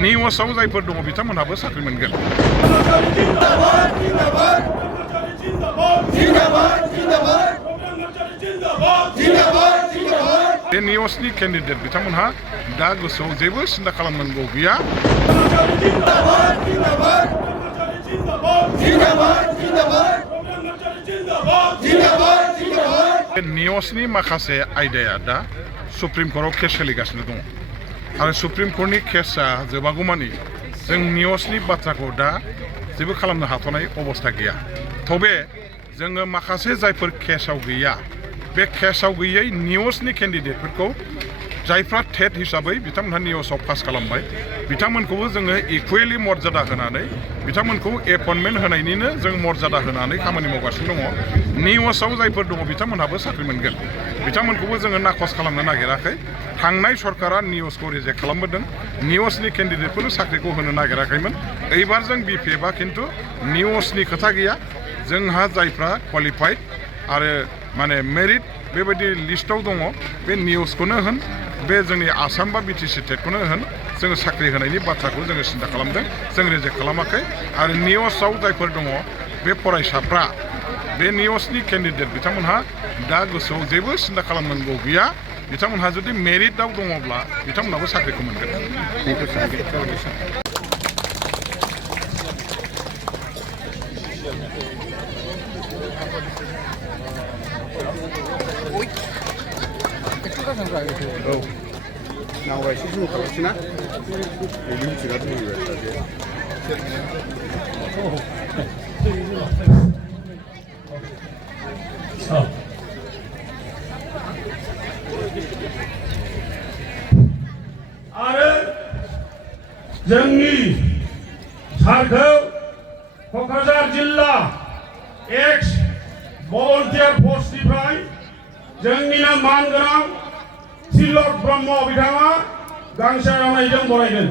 निउसाव जायफोर दङ बिथांमोनहाबो साख्रि मोनगोन बे निउसनि केन्डिडेट बिथांमोनहा दा गोसोआव जेबो सिन्था खालामनांगौ गैया निउसनि माखासे आयदाया दा सुप्रिम कर्टआव केस सोलिगासिनो दङ आरो सुप्रिम कर्टनि केसआ जोबागौमानि जों निउसनि बाथ्राखौ दा जेबो खालामनो हाथ'नाय अबस्था गैया थबे जोङो माखासे जायफोर केसआव गैया बे केसआव गैयै निउसनि केन्डिडेटफोरखौ जायफ्रा टेट हिसाबै बिथांमोनहा निउसाव पास खालामबाय बिथांमोनखौबो जोङो इकुवेलि मर्यादा होनानै बिथांमोनखौ एपइन्टमेन्ट होनायनिनो जों मर्यादा होनानै खामानि मावगासिनो दङ निउसाव जायफोर दङ बिथांमोनहाबो साख्रि मोनगोन बिथांमोनखौबो जोङो नाखस खालामनो नागिराखै थांनाय सरकारा निउसखौ रिजेक्ट खालामबोदों निउसनि केन्डिडेटफोरनो साख्रिखौ होनो नागिराखैमोन एबार जों बिपिएफआ खिन्थु निउसनि खोथा गैया जोंहा जायफ्रा क्वालिफाइड आरो माने मेरिट बेबायदि लिस्टआव दङ बे निउसखौनो होन बे जोंनि आसाम बा बिटिसि टेटखौनो होन जोङो साख्रि होनायनि बाथ्राखौ जोङो सिन्था खालामदों जों रिजेक्ट खालामाखै आरो निउसाव जायफोर दङ बे फरायसाफ्रा बे निउसनि केन्डिडेट बिथांमोनहा दा गोसोआव जेबो सिन्था खालामनांगौ गैया बिथांमोनहा जुदि मेरिटआव दङब्ला बिथांमोनहाबो साख्रिखौ मोनगोन 나와 시즌 가보시나? 이름지가 좀 आरो जोंनि सारखौ क'क्राझार जिल्ला एक्स भलन्टियार फर्सनिफ्राय जोंनिनो मानगोनां त्रिलक ब्रह्म बिथाङा गांसे आर'नाइजों बरायगोन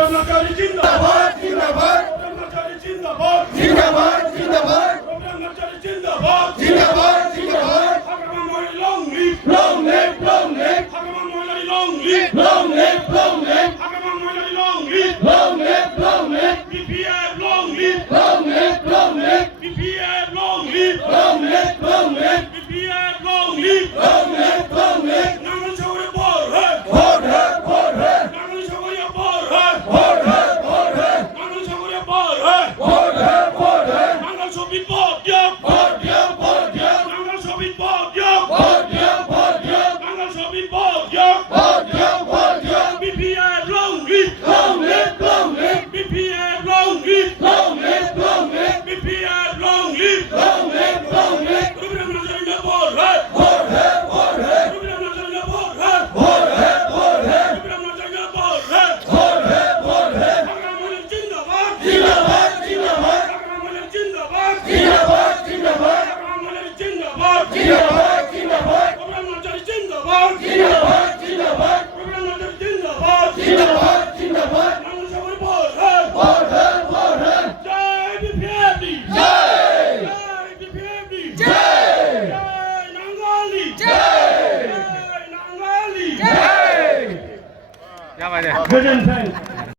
कर्मचारी जिंदाबाद जिंदाबाद कर्मचारी जिंदाबाद जिंदाबाद जिंदाबाद कर्मचारी जिंदाबाद जिंदाबाद जिंदाबाद हाकमा मोहल्ला long live long live long live हाकमा मोहल्ला long live long live long live हाकमा मोहल्ला long live long live long live BPF long live long live long live BPF long live long live long live BPF long live long live long live नांगल चौड़े बोर है नांगल चौड़े बोर है Good